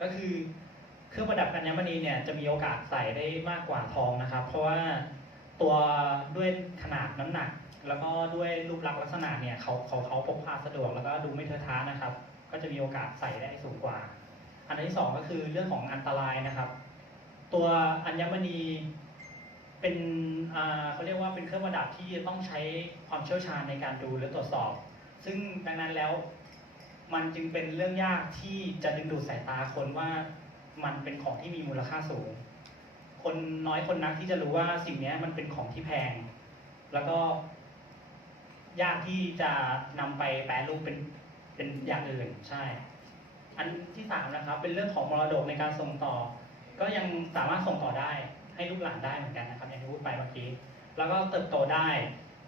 ก็คือเครื่องประดับอัญมณีเนี่ยจะมีโอกาสใส่ได้มากกว่าทองนะครับ เพราะว่าตัวด้วยขนาดน้ำหนัก แล้วก็ด้วยรูปลักษณ์ลักษณะเนี่ยเขาเขาเขาพกพาสะดวกแล้วก็ดูไม่เทอะทะนะครับ ก็จะมีโอกาสใส่ได้สูงกว่า อันที่สองก็คือเรื่องของอันตรายนะครับ ตัวอัญมณีเป็นเขาเรียกว่าเป็นเครื่องประดับที่ต้องใช้ความเชี่ยวชาญในการดูและตรวจสอบ ซึ่งดังนั้นแล้ว มันจึงเป็นเรื่องยากที่จะดึงดูดสายตาคนว่ามันเป็นของที่มีมูลค่าสูง คนน้อยคนนักที่จะรู้ว่าสิ่งนี้มันเป็นของที่แพง แล้วก็ยากที่จะนำไปแปรรูปเป็นเป็นอย่างอื่นใช่ อันที่สามนะครับ เป็นเรื่องของมรดกในการส่งต่อ ก็ยังสามารถส่งต่อได้ให้ลูกหลานได้เหมือนกันนะครับอย่างที่พูดไปเมื่อกี้ แล้วก็เติบโตได้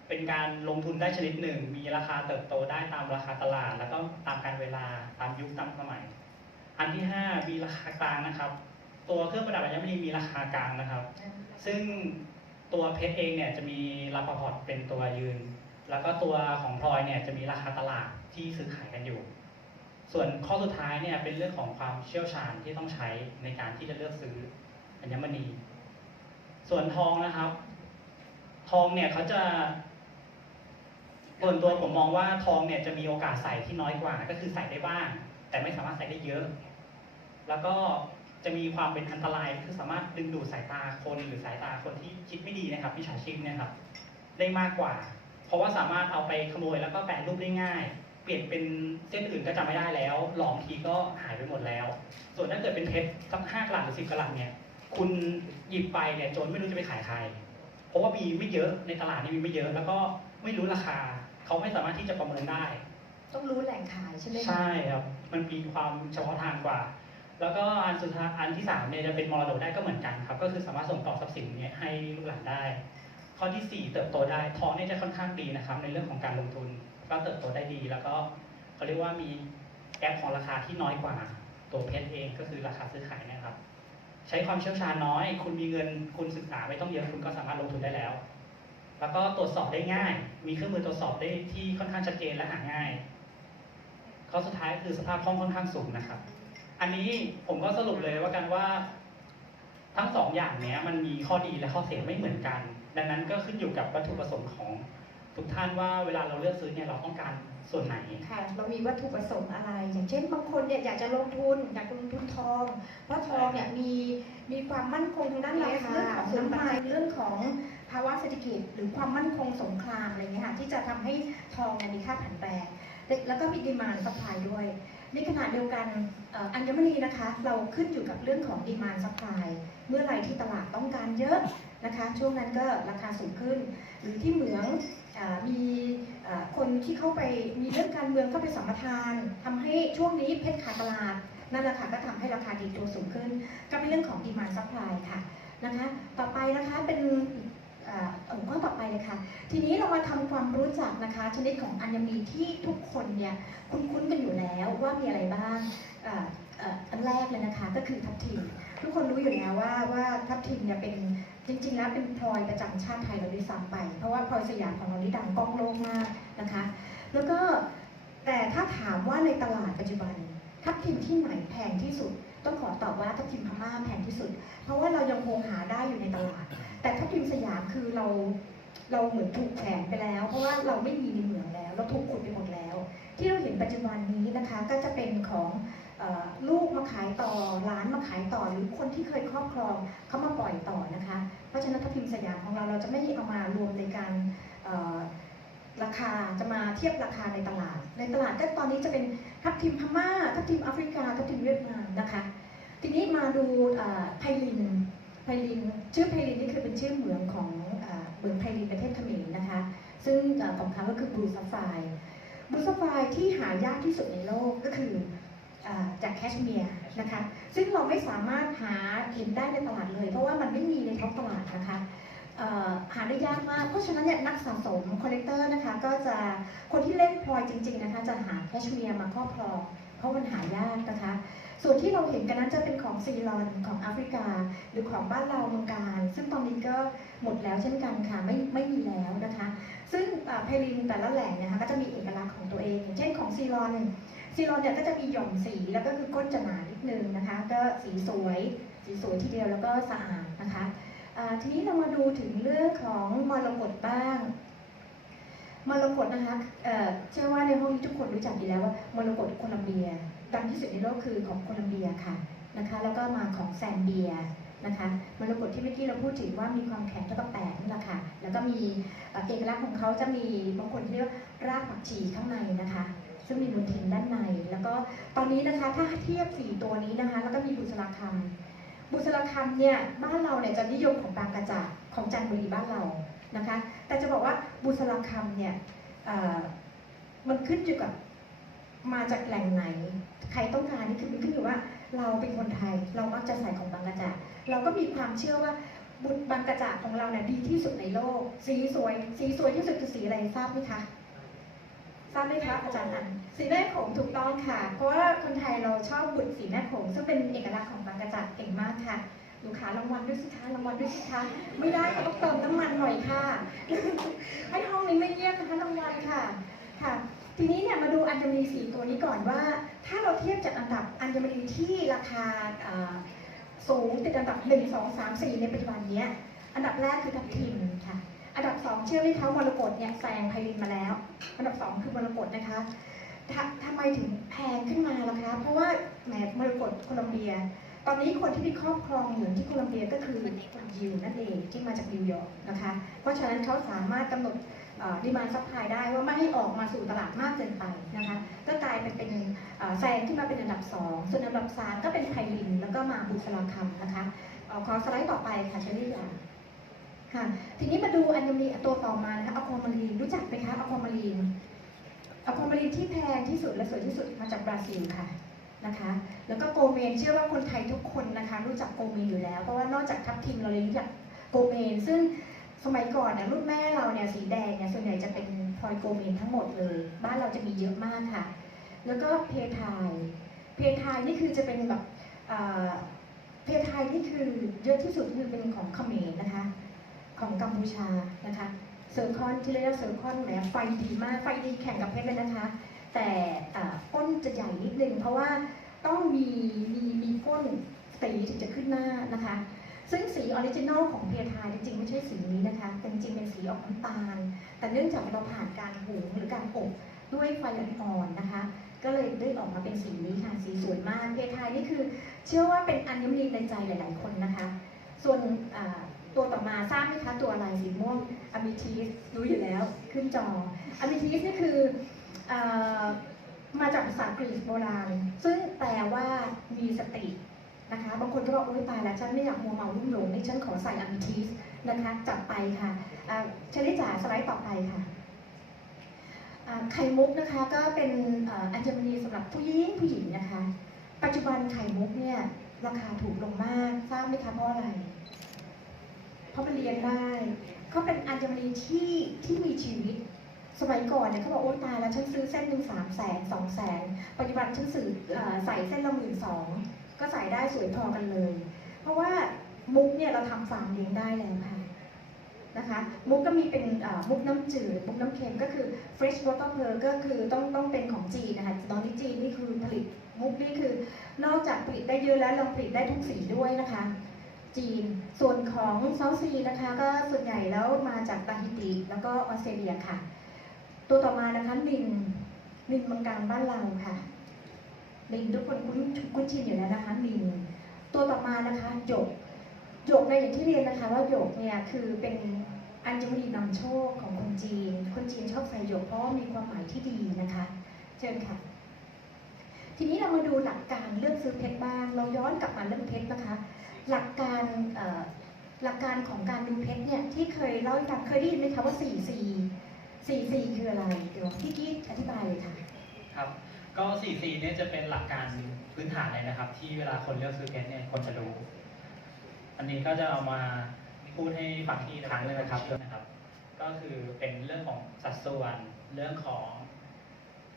เป็นการลงทุนได้ชนิดหนึ่ง มีราคาเติบโตได้ตามราคาตลาด แล้วก็ตามการเวลาตามยุคตามสมัย อันที่ห้ามีราคากลางนะครับ ตัวเครื่องประดับอัญมณีมีราคากลางนะครับ ซึ่งตัวเพชรเองเนี่ยจะมีราคาพอร์ตเป็นตัวยืน แล้วก็ตัวของพลอยเนี่ยจะมีราคาตลาดที่ซื้อขายกันอยู่ ส่วนข้อสุดท้ายเนี่ยเป็นเรื่องของความเชี่ยวชาญที่ต้องใช้ในการที่จะเลือกซื้ออัญมณี ส่วนทองนะครับ ทองเนี่ยเขาจะ ส่วนตัวผมมองว่าทองเนี่ยจะมีโอกาสใส่ที่น้อยกว่า ก็คือใส่ได้บ้าง แต่ไม่สามารถใส่ได้เยอะ แล้วก็จะมีความเป็นอันตรายคือสามารถดึงดูดสายตาคนหรือสายตาคนที่คิดไม่ดีนะครับมิจฉาชีพเนี่ยครับได้มากกว่า เพราะว่าสามารถเอาไปขโมยแล้วก็แปลรูปได้ง่าย เปลี่ยนเป็นเส้นอื่นก็จำไม่ได้แล้ว หลอมทีก็หายไปหมดแล้ว ส่วนถ้าเกิดเป็นเพชรสักห้ากลัดหรือสิบกลัดเนี่ย คุณหยิบไปเนี่ยโจรไม่รู้จะไปขายใคร เพราะว่ามีไม่เยอะในตลาดนี่มีไม่เยอะ แล้วก็ไม่รู้ราคา เขาไม่สามารถที่จะประเมินได้ ต้องรู้แหล่งขายใช่ไหมคะใช่ครับ มันมีความเฉพาะทางกว่า แล้วก็อันสุดท้ายอันที่สามเนี่ยจะเป็นมรดกได้ก็เหมือนกันครับ ก็คือสามารถส่งต่อทรัพย์สินเนี่ยให้ลูกหลานได้ ข้อที่สี่เติบโตได้ทองเนี่ยจะค่อนข้างดีนะครับ ในเรื่องของการลงทุนก็เติบโตได้ดี แล้วก็เขาเรียกว่ามีแกลของราคาที่น้อยกว่า ตัวเพชรเองก็คือราคาซื้อขายเนะครับ ใช้ความเชี่ยวชาญน้อย คุณมีเงินคุณศึกษาไม่ต้องเยอะคุณก็สามารถลงทุนได้แล้ว แล้วก็ตรวจสอบได้ง่าย มีเครื่องมือตรวจสอบได้ที่ค่อนข้างชัดเจนและหาง่าย ข้อสุดท้ายคือสภาพคล่องค่อนข้างสูงนะครับ อันนี้ผมก็สรุปเลยว่ากันว่าทั้งสองอย่างเนี้ยมันมีข้อดีและข้อเสียไม่เหมือนกัน ดังนั้นก็ขึ้นอยู่กับวัตถุประสงค์ของทุกท่านว่าเวลาเราเลือกซื้อเนี่ยเราต้องการส่วนไหนค่ะ เรามีวัตถุประสงค์อะไร อย่างเช่นบางคนเนี่ยอยากจะลงทุนอยากลงทุนทอง เพราะทองเนี่ยมี มีความมั่นคงทางด้านราคาเรื่องของน้ำมันเรื่องของภาวะเศรษฐกิจ หรือความมั่นคงสงครามอะไรเงี้ยค่ะที่จะทำให้ทองเนี่ยมีค่าผันแปรแล้วก็มีดีมานสปายด้วยในขณะเดียวกันเอ่ออัญมณีนะคะ เราขึ้นอยู่กับเรื่องของดีมานสปายเมื่อไหรที่ตลาดต้องการเยอะนะคะ ช่วงนั้นก็ราคาสูงขึ้น หรือที่เหมืองอามีอ่าคนที่เข้าไปมีเรื่องการเมืองเข้าไปสัมปทานทำให้ช่วงนี้เพชรขาดตลาด นั่นแหละค่ะก็ทำให้ราคาดีตัวสูงขึ้น ก็เป็นเรื่องของดีมานซัพพลายค่ะนะคะ ต่อไปนะคะเป็นอ่าเอ่อข้อต่อไปเลยค่ะ ทีนี้เรามาทำความรู้จักนะคะ ชนิดของอัญมณีที่ทุกคนเนี่ยคุ้นๆกันอยู่แล้วว่ามีอะไรบ้างอันแรกเลยนะคะก็คือทับทิมทุกคนรู้อยู่แล้วว่าว่าทับทิมเนี่ยเป็นจริงๆแล้วเป็นพลอยประจำชาติไทยเราด้วยซ้ำไป เพราะว่าพลอยสยามของเรานี่ดังก้องโลกมากนะคะ แล้วก็แต่ถ้าถามว่าในตลาดปัจจุบัน ทับทิมที่ไหนแพงที่สุด ต้องขอตอบว่าทับทิมพม่าแพงที่สุด เพราะว่าเรายังคงหาได้อยู่ในตลาด แต่ทับทิมสยามคือเราเราเหมือนถูกแขนไปแล้ว เพราะว่าเราไม่มีในเมืองแล้ว เราถูกขุดไปหมดแล้ว ที่เราเห็นปัจจุบันนี้นะคะก็จะเป็นของลูกมาขายต่อร้านมาขายต่อหรือคนที่เคยครอบครองเขามาปล่อยต่อนะคะ เพราะฉะนั้นทับทิมสยามของเราเราจะไม่เอามารวมในการ ราคาจะมาเทียบราคาในตลาด ในตลาดก็ตอนนี้จะเป็นทับทิมพม่า ทับทิมแอฟริกา ทับทิมเวียดนามนะคะ ทีนี้มาดูอ่อไพลินไพลิน ชื่อไพลินนี่คือเป็นชื่อเหมืองของเอ่อเหมืองไพลินประเทศเขมรนะคะ ซึ่งอของเขาก็คือบลูซัฟไฟบลูซัฟไฟที่หายากที่สุดในโลกก็คืออ่อจากแคชเมียร์นะคะ ซึ่งเราไม่สามารถหาเห็นได้ในตลาดเลย เพราะว่ามันไม่มีในท้องตลาดนะคะ หาได้ยากมาก เพราะฉะนั้นเนี่ยนักสะสมคอลเลกเตอร์นะคะก็จะคนที่เล่นพลอยจริง ๆนะคะ จะหาแคชเมียร์มาครอบครอง เพราะมันหายากนะคะ ส่วนที่เราเห็นกันนั้นจะเป็นของซีรอนของแอฟริกา หรือของบ้านเราเมืองการ ซึ่งตอนนี้ก็หมดแล้วเช่นกันค่ะไม่ไม่มีแล้วนะคะ ซึ่งเพลินแต่ละแหล่งเนี่ยนะคะก็จะมีเอกลักษณ์ของตัวเองเช่นของซีรอนซีรอนเนี่ยก็จะมีหย่อมสีแล้วก็คือก้นจะหนานิดนึงนะคะ ก็สีสวย สีสวยทีเดียวแล้วก็สะอาดนะคะ ทีนี้เรามาดูถึงเรื่องของมรกตบ้าง มรกตนะคะเชื่อว่าในห้องนี้ทุกคนรู้จักอยู่แล้วว่ามรกตโคลัมเบียดังที่สุดในโลกคือของโคลัมเบียค่ะนะคะแล้วก็มาของแซมเบียนะคะมรกตที่เมื่อกี้เราพูดถึงว่ามีความแข็งเท่ากับแปดนั่แหละค่ะแล้วก็มีเอกลักษณ์ของเขาจะมีบางคนเรียกว่ารากผักชีข้างในนะคะซึ่งมีมูลทินด้านใน แล้วก็ตอนนี้นะคะถ้าเทียบสี่ตัวนี้นะคะ แล้วก็มีบุษราคำ บุษราคำเนี่ยบ้านเราเนี่ยจะนิยมของบางกระจาของจันทบุรีบ้านเรานะคะ แต่จะบอกว่าบุษราคำเนี่ยมันขึ้นอยู่กับมาจากแหล่งไหน ใครต้องการนี่คือมันขึ้นอยู่ว่าเราเป็นคนไทยเรามักจะใส่ของบางกระจาเราก็มีความเชื่อว่าบุญบางกระจาของเราเนี่ยดีที่สุดในโลก สีสวย สีสวยที่สุดคือสีอะไรทราบไหมคะ ทราบไหมคะอาจารย์อันสีแม่โขงถูกต้องค่ะ เพราะว่าคนไทยเราชอบบุตรสีแม่โขงซึ่งเป็นเอกลักษณ์ของบางกระจัดเก่งมากค่ะลูกค้ารางวัลด้วยสิคะรางวัลด้วยสิคะไม่ได้ค่ะต้องเติมน้ำมันหน่อยค่ะ ให้ห้องนี้ไม่เยี่ยมนะคะรางวัลค่ะค่ะ ทีนี้เนี่ยมาดูอัญมณีสีตัวนี้ก่อนว่า ถ้าเราเทียบจากอันดับอัญมณีที่ราคาสูงติดอันดับหนึ่งสองสามสี่ในปัจจุบันนี้อันดับแรกคือทับทิมค่ะ อันดับสองเชื่อไหมคะมรกตเนี่ยแซงไพลินมาแล้ว อันดับสองคือมรกตนะคะทำทำไมถึงแพงขึ้นมาล่ะคะ เพราะว่าแหมมรกตโคลัมเบีย ตอนนี้คนที่มีครอบครองอยู่ที่โคลัมเบียก็คือคนยิวนั่นเองที่มาจากนิวยอร์กนะคะ เพราะฉะนั้นเขาสามารถกำหนดดีมานซัพพลายได้ว่าไม่ให้ออกมาสู่ตลาดมากเกินไปนะคะก็กลายเป็นเป็นแซงขึ้นมาเป็นอันดับสองส่วนอันดับสามก็เป็นไพลินแล้วก็มาบุษราคำนะคะเอ่อขอสไลด์ต่อไปค่ะเชอรี่ค่ะ ค่ะ ทีนี้มาดูอัญมณีตัวต่อมานะคะอะความารีนรู้จักไหมคะอะความารีนอะความารีนที่แพงที่สุดและสวยที่สุดมาจากบราซิลค่ะนะคะ แล้วก็โกเมนเชื่อว่าคนไทยทุกคนนะคะ รู้จักโกเมนอยู่แล้ว เพราะว่านอกจากทับทิมเราเลยรู้จักโกเมน ซึ่งสมัยก่อนนี่ยรุ่นแม่เราเนี่ยสีแดงเนี่ยส่วนใหญ่จะเป็นพลอยโกเมนทั้งหมดเลย บ้านเราจะมีเยอะมากค่ะ แล้วก็เพทาย เพทายนี่คือจะเป็นแบบเอ่อเพทายนี่คือเยอะที่สุดคือเป็นของเขมรนะคะ ของกัมพูชานะคะเซอร์คอนที่เรียกว่าเซอร์คอนแหมไฟดีมากไฟดีแข่งกับเพชรเลยนะคะ แต่อ่าก้นจะใหญ่นิดนึงเพราะว่าต้องมีมีมีก้นสีถึงจะขึ้นหน้านะคะ ซึ่งสีออริจินอลของเพียทายจริงๆไม่ใช่สีนี้นะคะแต่จริงเป็นสีออกน้ำตาล แต่เนื่องจากเราผ่านการหุงหรือการอบด้วยไฟอ่อนๆนะคะ ก็เลยได้ออกมาเป็นสีนี้ค่ะสีสวยมากเพียทายนี่คือ เชื่อว่าเป็นอัญมณีในใจหลาย ๆ คนนะคะ ส่วนอ่า ตัวต่อมาทราบไหมคะตัวอะไรสีม่วงอะมิทีสรู้อยู่แล้วขึ้นจออะมิทีสนี่คืออมาจากภาษากรีกโบราณ ซึ่งแปลว่ามีสตินะคะบางคนก็บอกโอ๊ยตายแล้วฉันไม่อยากมัวเมาลุ่มหลงนี่ฉันขอใส่อะมิทีสนะคะจับไปค่ะเชลิจ๋าสไลด์ต่อไปค่ะไข่มุกนะคะก็เป็นอัญมณีสำหรับผู้หญิงผู้หญิงนะคะ ปัจจุบันไข่มุกเนี่ยราคาถูกลงมากทราบไหมคะเพราะอะไร เพราะมันเลี้ยงได้เขาเป็นอัญมณีที่ที่มีชีวิต สมัยก่อนเนี่ยเขาบอกโอ้ตายแล้วฉันซื้อเส้นหนึ่งสามแสนสองแสนปัจจุบันฉันซื้ออใส่เส้นละหมื่นสองก็ใส่ได้สวยพอกันเลย เพราะว่ามุกเนี่ยเราทำฟาร์มเลี้ยงได้แล้วค่ะนะคะมุกก็มีเป็นมุกน้ำจืด มุกน้ำเค็มก็คือ fresh water pearl ก็คือต้องต้องเป็นของจีนนะคะตอนนี้จีนนี่คือผลิตมุกนี่คือ นอกจากผลิตได้เยอะแล้วเราผลิตได้ทุกสีด้วยนะคะ จีน ส่วนของเซาท์ซีนะคะก็ส่วนใหญ่แล้วมาจากตาฮิติแล้วก็ออสเตรเลียค่ะ ตัวต่อมานะคะนินนินเมังการบ้านเราค่ะนินทุกคนคุ้นคุ้นชินอยู่แล้วนะคะนินตัวต่อมานะคะหยกหยกในอย่างที่เรียนนะคะ ว่าหยกเนี่ยคือเป็นอัญมณีนำโชคของคนจีน คนจีนชอบใส่หยกเพราะมีความหมายที่ดีนะคะ เชิญค่ะ ทีนี้เรามาดูหลักการเลือกซื้อเพชรบ้าง เราย้อนกลับมาเรื่องเพชรนะคะ หลักการหลักการของการดูเพชรเนี่ยที่เคยเล่าให้ฟังเคยได้ยินไหมคะว่า 4C 4C คืออะไรเดี๋ยวพี่กี้อธิบายเลยค่ะครับก็ 4C เนี่ยจะเป็นหลักการพื้นฐานเลยนะครับ ที่เวลาคนเลือกซื้อเพชรเนี่ยคนจะรู้ อันนี้ก็จะเอามาพูดให้ฟังที่ครั้งเลยนะครับนะครับ ก็คือเป็นเรื่องของสัดส่วนเรื่องของ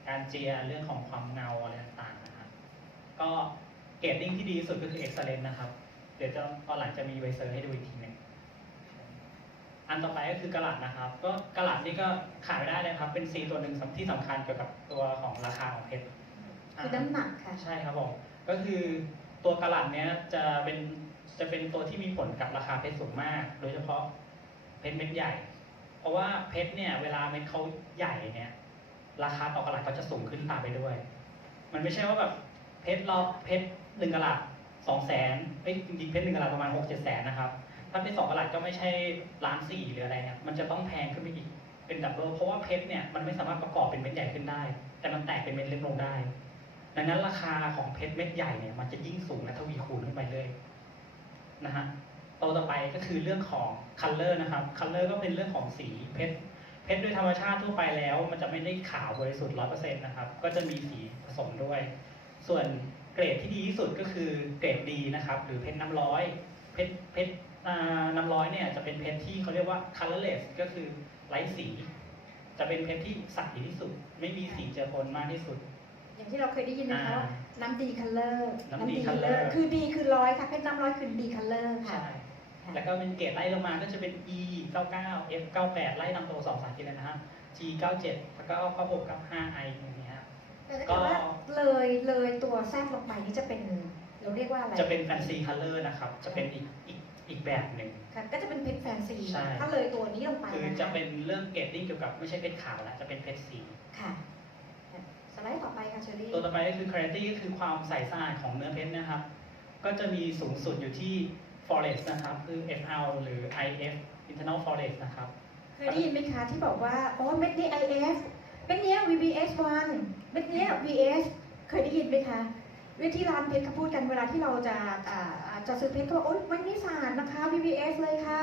การเจียเรื่องของความเงาอะไรต่างๆนะครับก็เกรดดิ้งที่ดีที่สุดก็คือ excellent นะครับ เดี๋ยวจะตอนหลังจะมีไวเซอร์ให้ดูอีกทีหนึ่งอันต่อไปก็คือกระหลัดนะครับ ก็กระหลัดนี่ก็ขายไม่ได้เลยครับ เป็นซีตัวหนึ่งที่สำคัญเกี่ยวกับตัวของราคาของเพชรคือน้ำหนักค่ะใช่ครับผมก็คือตัวกระหลัดเนี้ยจะเป็นจะเป็นตัวที่มีผลกับราคาเพชรสูงมาก โดยเฉพาะเพชรเม็ดใหญ่ เพราะว่าเพชรเนี่ย เวลาเม็ดเขาใหญ่เนี่ย ราคาต่อกระหลัดก็จะสูงขึ้นตามไปด้วย มันไม่ใช่ว่าแบบเพชรเราเพชรหนึ่งกระหลัด สองแสนเอ้ยจริงๆเพชรหนึ่งกระลัดประมาณหกเจ็ดแสนนะครับ ถ้าเป็นสองกระลัดก็ไม่ใช่ล้านสี่หรืออะไรเนี่ยมันจะต้องแพงขึ้นไปอีกเป็นดับเบิลเพราะว่าเพชรเนี่ยมันไม่สามารถประกอบเป็นเม็ดใหญ่ขึ้นได้ แต่มันแตกเป็นเม็ดเล็กลงได้ ดังนั้นราคาของเพชรเม็ดใหญ่เนี่ยมันจะยิ่งสูงและทวีคูณขึ้นไปเลยนะฮะตัวต่อไปก็คือเรื่องของคัลเลอร์นะครับคัลเลอร์ก็เป็นเรื่องของสีเพชรเพชรโดยธรรมชาติทั่วไปแล้ว มันจะไม่ได้ขาวบริสุทธิ์ร้อยเปอร์เซ็นต์นะครับ ก็จะมีสีผสมด้วย ส่วน เกรดที่ดีที่สุดก็คือเกรดดีนะครับ หรือเพชรน้ำร้อยเพชรเพชรอ่าน้ำร้อยเนี่ยจะเป็นเพชรที่เขาเรียกว่า colorless ก็คือไร้สี จะเป็นเพชรที่ใสที่สุด ไม่มีสีเจือปนมากที่สุด อย่างที่เราเคยได้ยินนะคะอ่าว่าน้ำดีคัลเลอร์น้ำดี colour คือดีคือร้อยค่ะเพชรน้ำร้อยคือดีคัลเลอร์ค่ะใช่แล้วก็เป็นเกรดไล่ลงมาก็จะเป็น E 99 F 98ไล่ตามตัวสองสายทีเลยนะฮะ G 97แล้วก็96 95 I อย่างเงี้ย แต่ถ้าเกิดว่าเลยเลยตัวแทรกลงไปนี่จะเป็นเราเรียกว่าอะไรจะเป็น Fancy Color นะครับ จะเป็นอีกอีกอีกแบบหนึ่ง ค่ะก็จะเป็นเพชรแฟนซีใช่ ถ้าเลยตัวนี้ลงไปคือนะคะจะเป็นเรื่องเกรดดิ้งเกี่ยวกับไม่ใช่เพชรขาวแล้วจะเป็นเพชรสี ค่ะสไลด์ต่อไปค่ะเชอรี่ตัวต่อไปก็คือ clarity ก็คือความใสสะอาดของเนื้อเพชรนะครับ ก็จะมีสูงสุดอยู่ที่ forest นะครับ คือ FL หรือ IF internal forest นะครับ เคยได้ยินไหมคะที่บอกว่าโอ้เม็ดนี้ IF เม็ดเนี้ย VBS 1เม็ดเนี้ย VS เคยได้ยินไหมคะเวทีร้านเพชรเขาพูดกันเวลาที่เราจะอ่าอ่าจะซื้อเพชรก็บอกโอ้ยวันนี้สารนะคะ VBS เลยค่ะ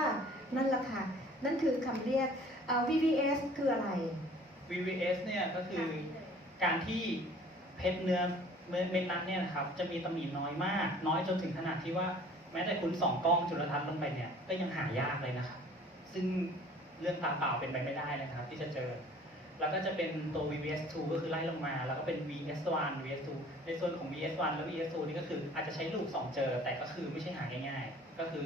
นั่นแหละค่ะ นั่นคือคำเรียกเอ่อ VBS คืออะไร VVS เนี่ยก็คือการที่เพชรเนื้อเม็ดนั้นเนี่ยนะครับจะมีตำหนิน้อยมาก น้อยจนถึงขนาดที่ว่าแม้แต่คุณส่องกล้องจุลทรรศน์ลงไปเนี่ยก็ยังหายากเลยนะครับ ซึ่งเรื่องตาเปล่าเป็นไปไม่ได้นะครับ ที่จะเจอ แล้วก็จะเป็นตัว VVS2 ก็คือไล่ลงมา แล้วก็เป็น VS1 VS2 ในส่วนของ VS1 และ VS2 นี่ก็คืออาจจะใช้ลูกสองเจอ แต่ก็คือไม่ใช่หาง่ายๆ ก็คือ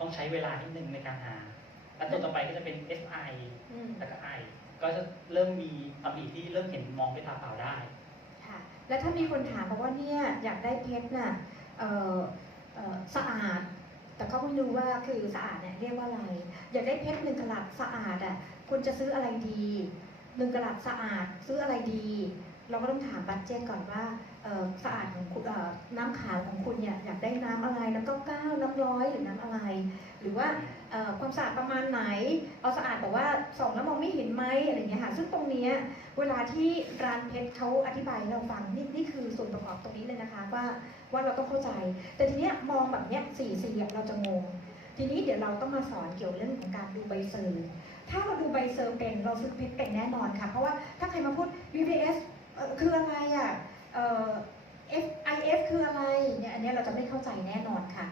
ต้องใช้เวลานิดนึงในการหา แล้วตัวต่อไปก็จะเป็น SI อืมแล้วก็ I ก็จะเริ่มมีตำหนิที่เริ่มเห็นมองด้วยตาเปล่าได้ ค่ะ แล้วถ้ามีคนถามบอกว่าเนี่ยอยากได้เพชรน่ะเอ่อเอ่อสะอาด แต่ก็ไม่รู้ว่าคือสะอาดเนี่ยเรียกว่าอะไร อยากได้เพชรหนึ่งกะลัดสะอาดอะคุณจะซื้ออะไรดี หนึ่งกระลัดสะอาดซื้ออะไรดี เราก็ต้องถามบัตเจตก่อนว่าสะอาดของคุณน้ำขาวของคุณเนี่ยอยากได้น้ำอะไรน้ำเก้าเก้าน้ำร้อยหรือน้ำอะไร หรือว่าความสะอาดประมาณไหน เอาสะอาดแบบว่าส่องแล้วมองไม่เห็นไหมอะไรเงี้ยค่ะซึ่งตรงนี้เวลาที่ร้านเพชรเขาอธิบายเราฟังนี่นี่คือส่วนประกอบตรงนี้เลยนะคะว่าว่าเราต้องเข้าใจ แต่ทีเนี้ยมองแบบเนี้ยสี่สี่เราจะงงทีนี้เดี๋ยวเราต้องมาสอนเกี่ยวเรื่องของการดูใบเซอร์ ถ้าเราดูใบเซอร์เป็นเราซื้อเพชรเป็นแน่นอนค่ะ เพราะว่าถ้าใครมาพูด VPS คืออะไรอะ FIF คืออะไรเนี่ยอันนี้เราจะไม่เข้าใจแน่นอนค่ะ